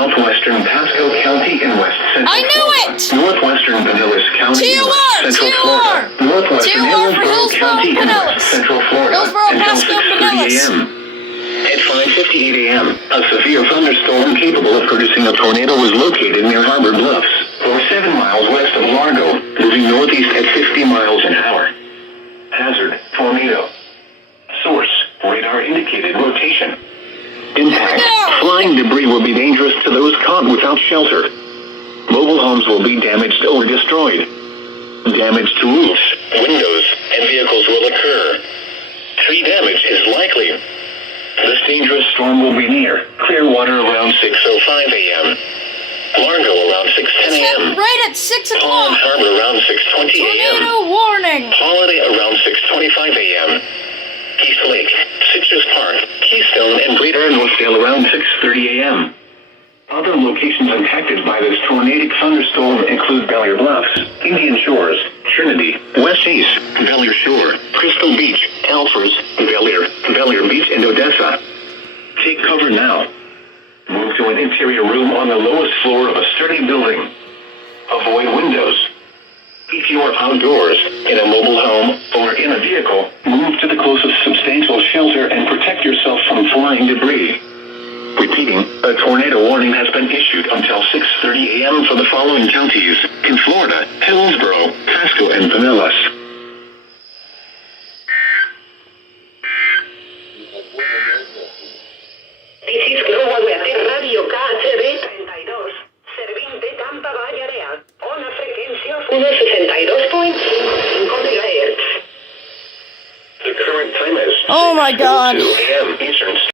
southwestern Pasco County in west central I knew Florida. it! Northwestern Pinellas County in west central Florida. Northwestern Hillsborough County in west central Florida. Hillsborough, Until Pasco, 6:30 Pinellas. a.m. At 5:58 a.m., a severe thunderstorm capable of producing a tornado was located near Harbor Bluffs, or 7 miles west of Largo, moving northeast at 50 miles an hour. Hazard, tornado. Source, radar indicated rotation. Impact, flying debris will be dangerous to those caught without shelter. Mobile homes will be damaged or destroyed. Damage to roofs, windows, and vehicles will occur. Tree damage is likely. This dangerous storm will be near Clearwater around 6:05 a.m. Largo around 6:10 a.m. Right at 6 Palm o'clock. Harbor around 6:20 a.m. Tornado warning. Holiday around 6:25 a.m. East Lake, Citrus Park, Keystone, and Greater Northdale around 6:30 a.m. Other locations impacted by this tornadic thunderstorm include Bellier Bluffs, Indian Shores, Trinity, West East, Bellier Shore, Crystal Beach, Alfers, Bellier Beach, and Odessa. Take cover now. Move to an interior room on the lowest floor of a sturdy building. Avoid windows. If you are outdoors, in a mobile home, or in a vehicle, move to the closest substantial shelter and protect yourself from flying debris. Repeating, a tornado warning has been issued until 6:30 a.m. for the following counties in Florida: Hillsborough, Pasco, and Pinellas. This is Global Weather Radio KCB32, Servint de Tampa Bay Area, on a frecuencia 162.5 MHz. The current time is Oh my God. 6:02 a.m. Eastern